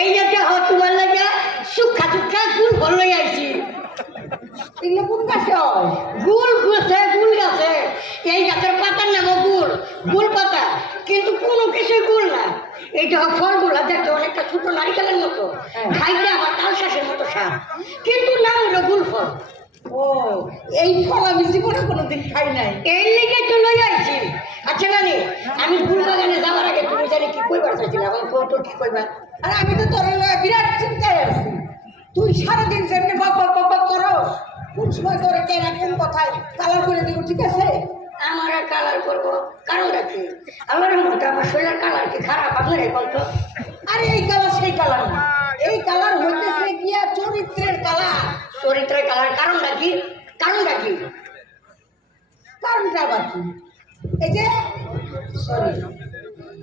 এই যে তোমার লাগে সুখা সুখা গুল ফল লই আইছি। এগুলো কোন গাছে হয়? গুল গাছে, গুল গাছে। এই গাছের পাতার নাম গুল, গুল পাতা, কিন্তু কোনো কিছুই গুল না। এইটা ফলগুলা দেখতে অনেকটা ছোট নারিকেলের মতো, খাইতে আমার তাল শাঁসের মতো স্বাদ, কিন্তু নাম হলো গুল ফল। ও, এই ফল আমি জীবনে কোনোদিন খাই নাই। এই লিগে তো লই আইছি। আচ্ছা নানি, আমি ফুল বাগানে যাওয়ার আগে তুমি জানি কি কইবার চাইছিলাম, আমার তো কি কইবা? আর আমি তো তোর বিরাট চিন্তায় আছি। তুই সারাদিন যেমনি বক বক বক বক করো, কোন সময় তোর কেনা কোন কথায় কালার করে দিব, ঠিক আছে? আমার আর কালার করবো কারণ রাখি আমার মতো আমার শরীরের কালার কি খারাপ আপনার এই বলতো? আরে এই কালার সেই কালার না, এই কালার হইতেছে গিয়া চরিত্রের কালার। চরিত্রের কালার কারণ রাখি, কারণ রাখি কারণটা আবার কি? এই যে সরি